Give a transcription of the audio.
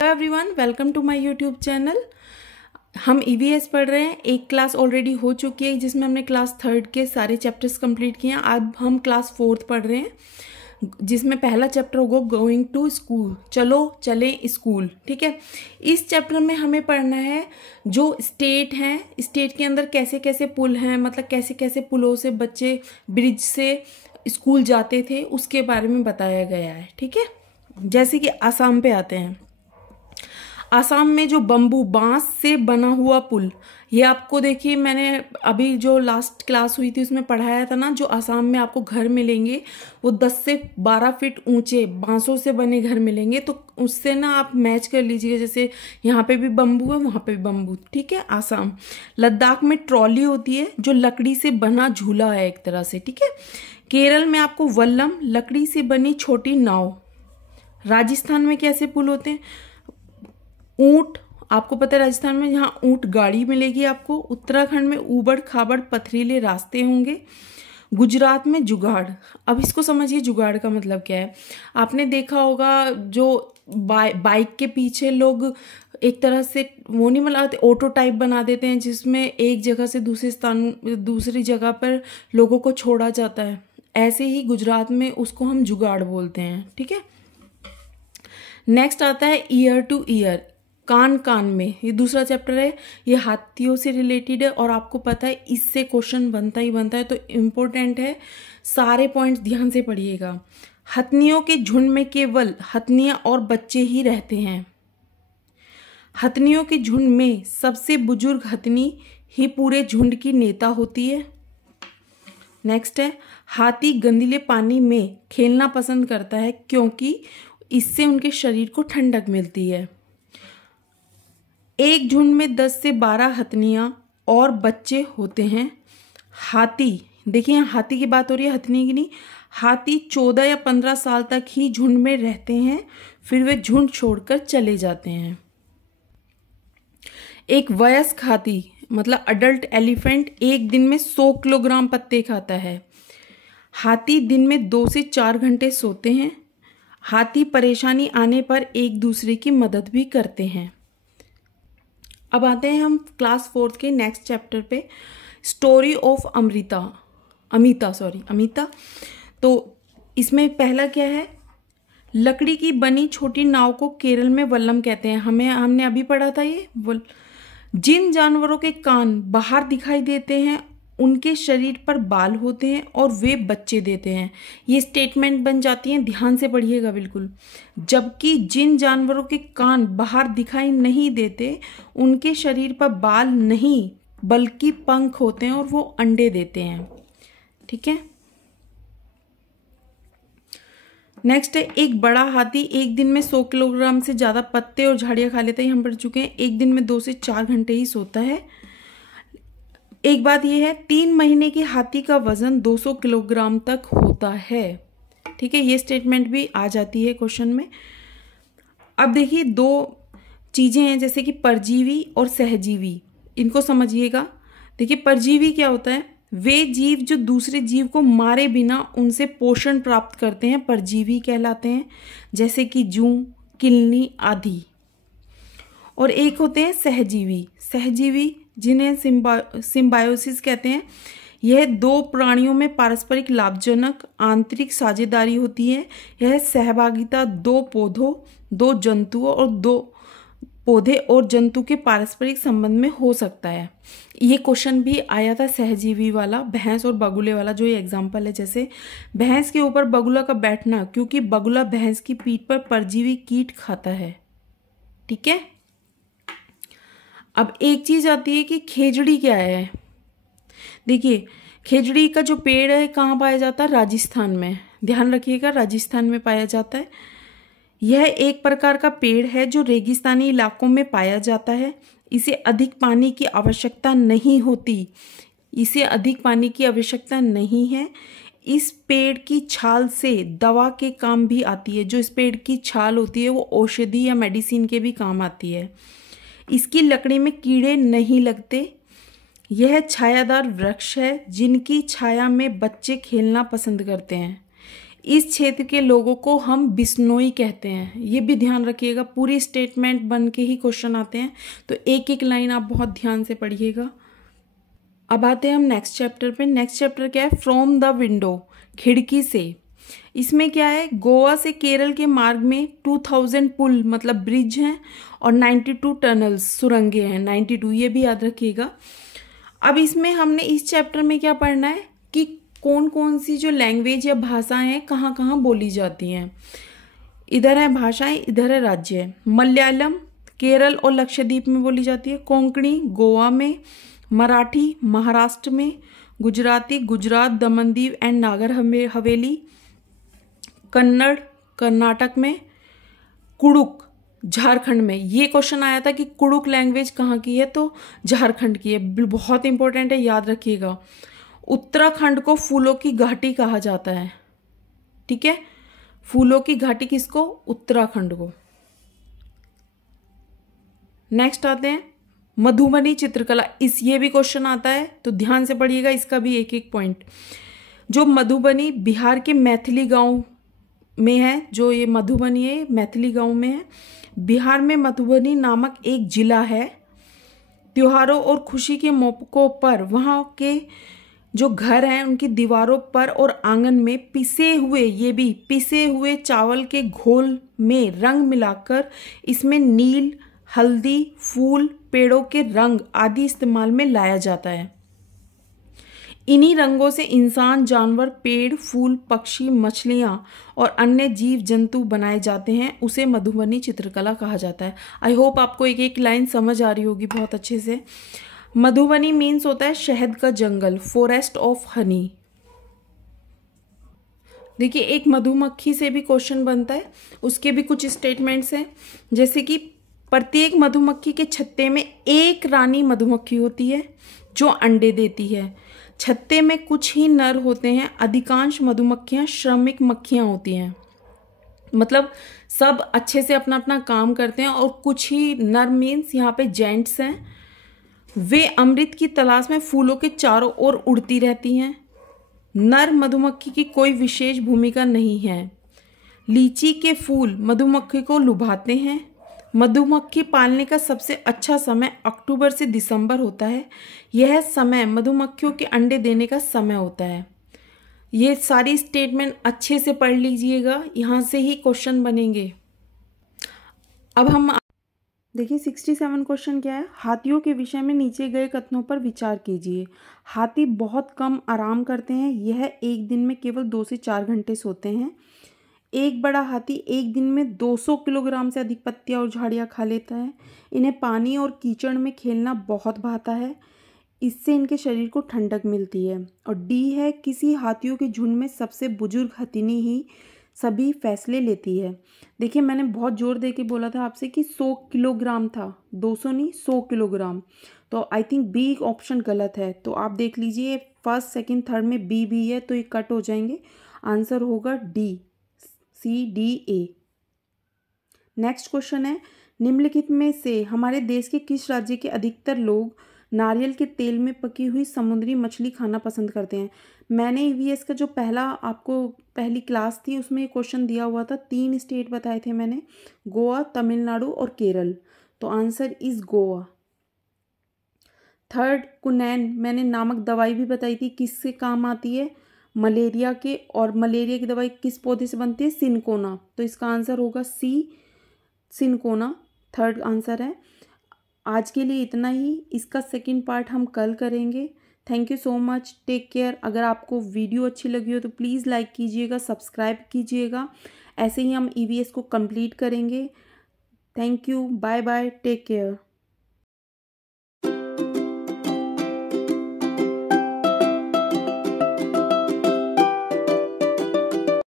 Hello everyone, welcome to my YouTube channel. हम EVS पढ़ रहे हैं। एक क्लास ऑलरेडी हो चुकी है जिसमें हमने क्लास थर्ड के सारे चैप्टर्स कंप्लीट किए हैं। अब हम क्लास फोर्थ पढ़ रहे हैं जिसमें पहला चैप्टर होगा गोइंग टू स्कूल, चलो चलें स्कूल। ठीक है, इस चैप्टर में हमें पढ़ना है जो स्टेट हैं, स्टेट के अंदर कैसे कैसे पुल हैं, मतलब कैसे कैसे पुलों से बच्चे ब्रिज से स्कूल जाते थे उसके बारे में बताया गया है। ठीक है, जैसे कि आसाम पे आते हैं। आसाम में जो बम्बू बांस से बना हुआ पुल, ये आपको देखिए मैंने अभी जो लास्ट क्लास हुई थी उसमें पढ़ाया था ना। जो आसाम में आपको घर मिलेंगे वो 10 से 12 फीट ऊंचे बांसों से बने घर मिलेंगे, तो उससे ना आप मैच कर लीजिएगा। जैसे यहाँ पे भी बम्बू है, वहाँ पे भी बम्बू। ठीक है, आसाम। लद्दाख में ट्रॉली होती है जो लकड़ी से बना झूला है एक तरह से। ठीक है, केरल में आपको वल्लम, लकड़ी से बनी छोटी नाव। राजस्थान में कैसे पुल होते हैं? ऊंट, आपको पता है राजस्थान में यहाँ ऊंट गाड़ी मिलेगी आपको। उत्तराखंड में ऊबड़ खाबड़ पथरीले रास्ते होंगे। गुजरात में जुगाड़। अब इसको समझिए, जुगाड़ का मतलब क्या है। आपने देखा होगा जो बाइक के पीछे लोग एक तरह से वो नहीं बनाते, ऑटो टाइप बना देते हैं जिसमें एक जगह से दूसरी जगह पर लोगों को छोड़ा जाता है। ऐसे ही गुजरात में उसको हम जुगाड़ बोलते हैं। ठीक है, नेक्स्ट आता है ईयर टू ईयर, कान कान में। ये दूसरा चैप्टर है, ये हाथियों से रिलेटेड है और आपको पता है इससे क्वेश्चन बनता ही बनता है, तो इम्पोर्टेंट है। सारे पॉइंट्स ध्यान से पढ़िएगा। हथनियों के झुंड में केवल हथनियां और बच्चे ही रहते हैं। हथनियों के झुंड में सबसे बुजुर्ग हथनी ही पूरे झुंड की नेता होती है। नेक्स्ट है, हाथी गंदीले पानी में खेलना पसंद करता है क्योंकि इससे उनके शरीर को ठंडक मिलती है। एक झुंड में 10 से 12 हथनियां और बच्चे होते हैं। हाथी, देखिए यहाँ हाथी की बात हो रही है, हथनी की नहीं। हाथी 14 या 15 साल तक ही झुंड में रहते हैं, फिर वे झुंड छोड़कर चले जाते हैं। एक वयस्क हाथी मतलब अडल्ट एलिफेंट एक दिन में 100 किलोग्राम पत्ते खाता है। हाथी दिन में 2 से 4 घंटे सोते हैं। हाथी परेशानी आने पर एक दूसरे की मदद भी करते हैं। अब आते हैं हम क्लास फोर्थ के नेक्स्ट चैप्टर पे, स्टोरी ऑफ अमिता। तो इसमें पहला क्या है? लकड़ी की बनी छोटी नाव को केरल में वल्लम कहते हैं। हमने अभी पढ़ा था ये। जिन जानवरों के कान बाहर दिखाई देते हैं उनके शरीर पर बाल होते हैं और वे बच्चे देते हैं। ये स्टेटमेंट बन जाती हैं, ध्यान से पढ़िएगा बिल्कुल। जबकि जिन जानवरों के कान बाहर दिखाई नहीं देते उनके शरीर पर बाल नहीं बल्कि पंख होते हैं और वो अंडे देते हैं। ठीक है, नेक्स्ट है, एक बड़ा हाथी एक दिन में 100 किलोग्राम से ज्यादा पत्ते और झाड़ियां खा लेता है। हम पढ़ चुके हैं। एक दिन में 2 से 4 घंटे ही सोता है। एक बात यह है, 3 महीने के हाथी का वजन 200 किलोग्राम तक होता है। ठीक है, ये स्टेटमेंट भी आ जाती है क्वेश्चन में। अब देखिए 2 चीजें हैं जैसे कि परजीवी और सहजीवी, इनको समझिएगा। देखिए परजीवी क्या होता है? वे जीव जो दूसरे जीव को मारे बिना उनसे पोषण प्राप्त करते हैं परजीवी कहलाते हैं, जैसे कि जूं, किलनी आदि। और एक होते हैं सहजीवी जिन्हें सिम्बायोसिस कहते हैं। यह 2 प्राणियों में पारस्परिक लाभजनक आंतरिक साझेदारी होती है। यह सहभागिता 2 पौधों, 2 जंतुओं और 2 पौधे और जंतु के पारस्परिक संबंध में हो सकता है। ये क्वेश्चन भी आया था सहजीवी वाला, भैंस और बगुले वाला, जो ये एग्जाम्पल है। जैसे भैंस के ऊपर बगुला का बैठना, क्योंकि बगुला भैंस की पीठ पर परजीवी कीट खाता है। ठीक है, अब एक चीज आती है कि खेजड़ी क्या है। देखिए खेजड़ी का जो पेड़ है कहाँ पाया जाता है? राजस्थान में। ध्यान रखिएगा, राजस्थान में पाया जाता है। यह एक प्रकार का पेड़ है जो रेगिस्तानी इलाकों में पाया जाता है। इसे अधिक पानी की आवश्यकता नहीं होती। है। इस पेड़ की छाल से दवा के काम भी आती है। जो इस पेड़ की छाल होती है वो औषधि या मेडिसिन के भी काम आती है। इसकी लकड़ी में कीड़े नहीं लगते। यह छायादार वृक्ष है जिनकी छाया में बच्चे खेलना पसंद करते हैं। इस क्षेत्र के लोगों को हम बिश्नोई कहते हैं। ये भी ध्यान रखिएगा, पूरी स्टेटमेंट बन के ही क्वेश्चन आते हैं, तो एक एक लाइन आप बहुत ध्यान से पढ़िएगा। अब आते हैं हम नेक्स्ट चैप्टर पे। नेक्स्ट चैप्टर क्या है? फ्रॉम द विंडो, खिड़की से। इसमें क्या है? गोवा से केरल के मार्ग में 2000 पुल मतलब ब्रिज हैं और 92 टनल्स सुरंगें हैं। 92, ये भी याद रखिएगा। अब इसमें हमने इस चैप्टर में क्या पढ़ना है कि कौन कौन सी जो लैंग्वेज या भाषाएं हैं कहाँ कहाँ बोली जाती हैं। इधर है भाषाएं, इधर है राज्य। मलयालम केरल और लक्षद्वीप में बोली जाती है, कोंकणी गोवा में, मराठी महाराष्ट्र में, गुजराती गुजरात दमन दीव एंड नागर हवेली, कन्नड़ कर्नाटक में, कुड़ुक झारखंड में। ये क्वेश्चन आया था कि कुड़ुक लैंग्वेज कहाँ की है, तो झारखंड की है। बहुत इंपॉर्टेंट है, याद रखिएगा। उत्तराखंड को फूलों की घाटी कहा जाता है, ठीक है। फूलों की घाटी किसको? उत्तराखंड को। नेक्स्ट आते हैं मधुबनी चित्रकला। ये भी क्वेश्चन आता है, तो ध्यान से पढ़िएगा, इसका भी एक एक पॉइंट। जो मधुबनी बिहार के मैथिली गांव में है, जो ये मधुबनी है मैथिली गांव में है। बिहार में मधुबनी नामक एक जिला है। त्योहारों और खुशी के मौकों पर वहाँ के जो घर हैं उनकी दीवारों पर और आंगन में पिसे हुए चावल के घोल में रंग मिलाकर इसमें नील, हल्दी, फूल, पेड़ों के रंग आदि इस्तेमाल में लाया जाता है। इन्हीं रंगों से इंसान, जानवर, पेड़, फूल, पक्षी, मछलियाँ और अन्य जीव जंतु बनाए जाते हैं। उसे मधुबनी चित्रकला कहा जाता है। आई होप आपको एक एक लाइन समझ आ रही होगी बहुत अच्छे से। मधुबनी मीन्स होता है शहद का जंगल, फॉरेस्ट ऑफ हनी। देखिए, एक मधुमक्खी से भी क्वेश्चन बनता है, उसके भी कुछ स्टेटमेंट्स हैं। जैसे कि प्रत्येक मधुमक्खी के छत्ते में एक रानी मधुमक्खी होती है जो अंडे देती है। छत्ते में कुछ ही नर होते हैं, अधिकांश मधुमक्खियां श्रमिक मक्खियां होती हैं। मतलब सब अच्छे से अपना अपना काम करते हैं और कुछ ही नर मीन्स यहाँ पे जेंट्स हैं। वे अमृत की तलाश में फूलों के चारों ओर उड़ती रहती हैं। नर मधुमक्खी की कोई विशेष भूमिका नहीं है। लीची के फूल मधुमक्खी को लुभाते हैं। मधुमक्खी पालने का सबसे अच्छा समय अक्टूबर से दिसंबर होता है। यह समय मधुमक्खियों के अंडे देने का समय होता है। ये सारी स्टेटमेंट अच्छे से पढ़ लीजिएगा, यहाँ से ही क्वेश्चन बनेंगे। अब हम देखिए 67 क्वेश्चन क्या है? हाथियों के विषय में नीचे गए कथनों पर विचार कीजिए। हाथी बहुत कम आराम करते हैं। यह एक दिन में केवल 2 से 4 घंटे सोते हैं। एक बड़ा हाथी एक दिन में 200 किलोग्राम से अधिक पत्तियां और झाड़ियां खा लेता है। इन्हें पानी और कीचड़ में खेलना बहुत भाता है। इससे इनके शरीर को ठंडक मिलती है। और डी है, किसी हाथियों के झुंड में सबसे बुजुर्ग हथिनी ही सभी फैसले लेती है। देखिए, मैंने बहुत जोर दे के बोला था आपसे कि 100 किलोग्राम था, 200 नहीं 100 किलोग्राम। तो आई थिंक बी ऑप्शन गलत है। तो आप देख लीजिए, फर्स्ट सेकंड थर्ड में बी है, तो ये कट हो जाएंगे। आंसर होगा डी, CDA। नेक्स्ट क्वेश्चन है, निम्नलिखित में से हमारे देश के किस राज्य के अधिकतर लोग नारियल के तेल में पकी हुई समुद्री मछली खाना पसंद करते हैं? मैंने EVS का जो पहली क्लास थी उसमें क्वेश्चन दिया हुआ था। 3 स्टेट बताए थे मैंने, गोवा, तमिलनाडु और केरल। तो आंसर इज गोवा। थर्ड, कुनैन मैंने नामक दवाई भी बताई थी, किससे काम आती है? मलेरिया के। और मलेरिया की दवाई किस पौधे से बनती है? सिनकोना। तो इसका आंसर होगा C, सिनकोना। थर्ड आंसर है। आज के लिए इतना ही, इसका सेकंड पार्ट हम कल करेंगे। Thank you so much, take care. अगर आपको वीडियो अच्छी लगी हो तो प्लीज़ लाइक कीजिएगा, सब्सक्राइब कीजिएगा। ऐसे ही हम EVS को कंप्लीट करेंगे। Thank you, bye bye, take care.